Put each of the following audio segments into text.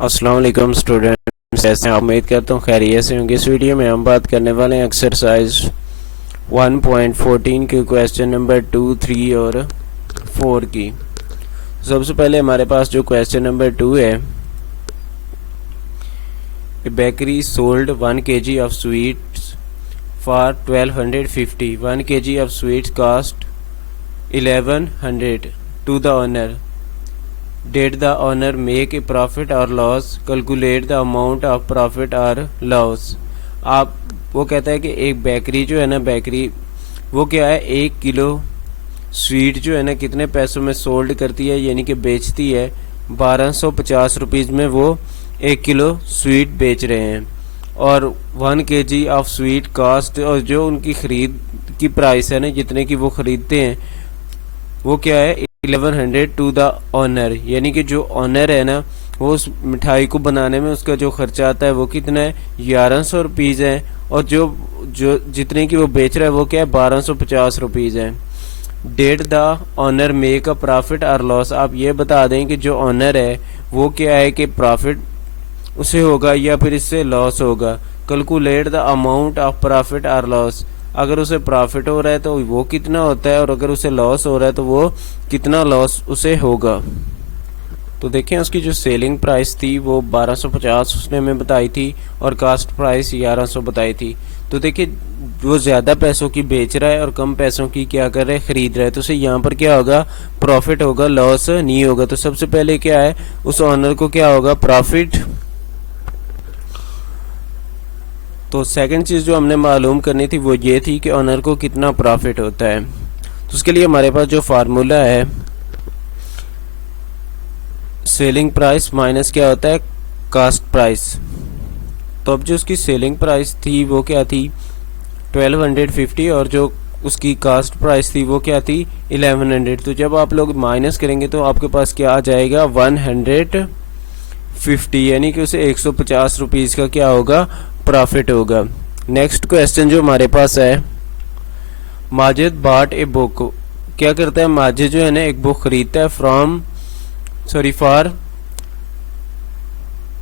अस्सलाम वालेकुम स्टूडेंट्स, कैसे हैं? उम्मीद करता हूँ खैरियत से होंगे। इस वीडियो में हम बात करने वाले हैं एक्सरसाइज 1.14 के क्वेश्चन नंबर 2, 3 और 4 की। सबसे पहले हमारे पास जो क्वेश्चन नंबर 2 है, bakery sold 1 kg of sweets for 1250। 1 kg of sweets cost 1100 to the owner. Did the owner make a profit or loss? Calculate the amount of profit or loss। आप वो कहता है कि एक बेकरी जो है ना, बेकरी वो क्या है, 1 किलो स्वीट जो है ना कितने पैसों में सोल्ड करती है, यानी कि बेचती है 1250 रुपीज़ में। वो 1 किलो स्वीट बेच रहे हैं और 1 kg ऑफ स्वीट कास्ट, और जो उनकी ख़रीद की प्राइस है ना, जितने की वो ख़रीदते हैं, वो क्या है 1100 टू द ऑनर। यानी कि जो ऑनर है ना, वो उस मिठाई को बनाने में उसका जो खर्चा आता है वो कितना है, 1100 रुपीज़ है। और जो जो जितने की वो बेच रहा है वो क्या है, 1250 रुपीज़ है। Did the owner make a profit और लॉस। आप ये बता दें कि जो ऑनर है वो क्या है कि प्रॉफिट उसे होगा या फिर इससे लॉस होगा। Calculate the amount of profit और लॉस। अगर उसे प्रॉफिट हो रहा है तो वो कितना होता है, और अगर उसे लॉस हो रहा है तो वो कितना लॉस उसे होगा। तो देखें, उसकी जो सेलिंग प्राइस थी वो 1250 उसने हमें बताई थी और कास्ट प्राइस 1100 बताई थी। तो देखिए, वो ज़्यादा पैसों की बेच रहा है और कम पैसों की क्या कर रहा है, ख़रीद रहा है। तो उसे यहाँ पर क्या होगा, प्रॉफिट होगा, लॉस नहीं होगा। तो सबसे पहले क्या है, उस ऑनर को क्या होगा, प्रॉफिट। तो सेकंड चीज़ जो हमने मालूम करनी थी वो ये थी कि ऑनर को कितना प्रॉफिट होता है। तो उसके लिए हमारे पास जो फार्मूला है, सेलिंग प्राइस माइनस क्या होता है, कास्ट प्राइस। तो अब जो उसकी सेलिंग प्राइस थी वो क्या थी, 1250, और जो उसकी कास्ट प्राइस थी वो क्या थी, 1100। तो जब आप लोग माइनस करेंगे तो आपके पास क्या आ जाएगा, 150, यानी कि उसे 150 रुपीज़ का क्या होगा, प्रॉफिट होगा। नेक्स्ट क्वेश्चन जो हमारे पास है, माजिद बाट ए बुक। क्या करता है माजिद जो है ना, एक बुक खरीदता है for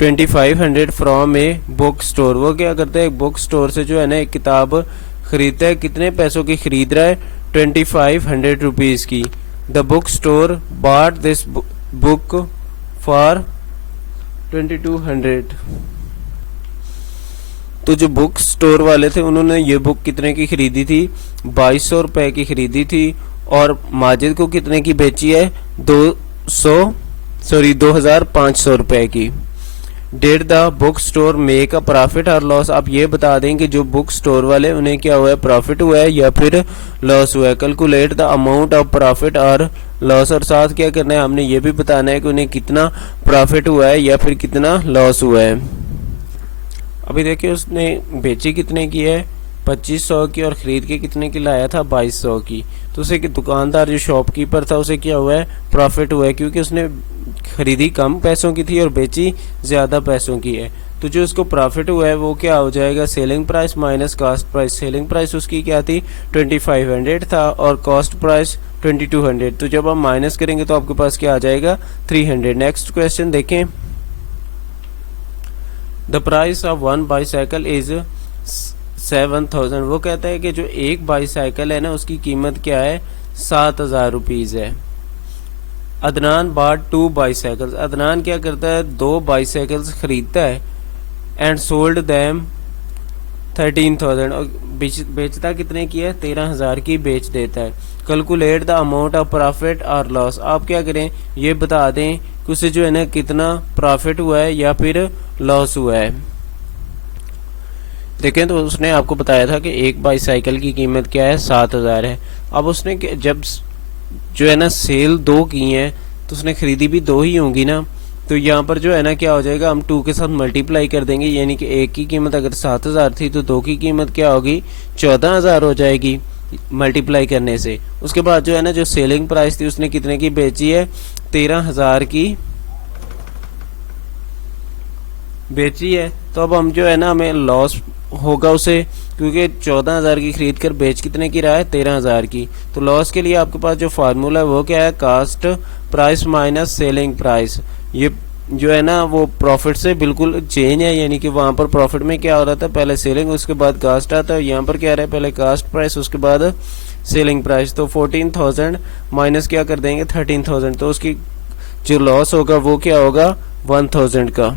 2500 from a book store. वो क्या करता है, एक बुक स्टोर से जो है ना एक किताब खरीदता है। कितने पैसों की खरीद रहा है, 2500 रुपीज़ की। द बुक स्टोर बाट दिस बुक फॉर 2200। तो जो बुक स्टोर वाले थे उन्होंने ये बुक कितने की खरीदी थी, 2200 रुपए की खरीदी थी, और माजिद को कितने की बेची है, 2500 रुपए की। Dead the book store make a profit और लॉस। आप ये बता दें कि जो बुक स्टोर वाले उन्हें क्या हुआ है, प्रॉफिट हुआ है या फिर लॉस हुआ है। Calculate the amount of profit और लॉस, और साथ क्या करना है, हमने ये भी बताना है कि उन्हें कितना प्रॉफिट हुआ है या फिर कितना लॉस हुआ है। अभी देखिए, उसने बेची कितने की है, 2500 की, और ख़रीद के कितने की लाया था, 2200 की। तो उसे कि दुकानदार जो शॉपकीपर था उसे क्या हुआ है, प्रॉफिट हुआ है, क्योंकि उसने खरीदी कम पैसों की थी और बेची ज़्यादा पैसों की है। तो जो उसको प्रॉफिट हुआ है वो क्या हो जाएगा, selling price minus cost price. Selling price उसकी क्या थी, 2500 था, और कॉस्ट प्राइस 2200। तो जब हम माइनस करेंगे तो आपके पास क्या आ जाएगा, 300। नेक्स्ट क्वेश्चन देखें, the price of 1 bicycle is 7000। वो कहता है कि जो एक बाईसाइकिल है ना उसकी कीमत क्या है, 7000 रुपीज़ है। अदनान बाट 2 बाईसाइकिल्स। अदनान क्या करता है, 2 बाईसाइकिल्स खरीदता है एंड सोल्ड दैम 13000, और बेचता कितने की है, 13000 की बेच देता है। Calculate the amount of profit और लॉस। आप क्या करें, ये बता दें कि उसे जो है ना कितना प्रॉफिट हुआ है या फिर लॉस हुआ है। देखें, तो उसने आपको बताया था कि एक बाईसाइकिल की कीमत क्या है, 7000 है। अब उसने जब जो है ना सेल 2 की हैं तो उसने खरीदी भी 2 ही होंगी ना। तो यहाँ पर जो है ना क्या हो जाएगा, हम 2 के साथ मल्टीप्लाई कर देंगे, यानी कि एक की कीमत अगर 7000 थी तो 2 की कीमत क्या होगी, 14000 हो जाएगी मल्टीप्लाई करने से। उसके बाद जो है ना, जो सेलिंग प्राइस थी उसने कितने की बेची है, 13000 की बेची है। तो अब हम जो है ना, हमें लॉस होगा उसे, क्योंकि 14000 की खरीद कर बेच कितने की रहा है, 13000 की। तो लॉस के लिए आपके पास जो फार्मूला है वो क्या है, cost price minus selling price. ये जो है ना वो प्रॉफिट से बिल्कुल चेंज है, यानी कि वहाँ पर प्रॉफिट में क्या हो रहा था, पहले सेलिंग उसके बाद कास्ट आता है, यहाँ पर क्या रहा है, पहले कास्ट प्राइस उसके बाद सेलिंग प्राइस। तो 14,000 माइनस क्या कर देंगे 13,000, तो उसकी जो लॉस होगा वो क्या होगा 1,000 का।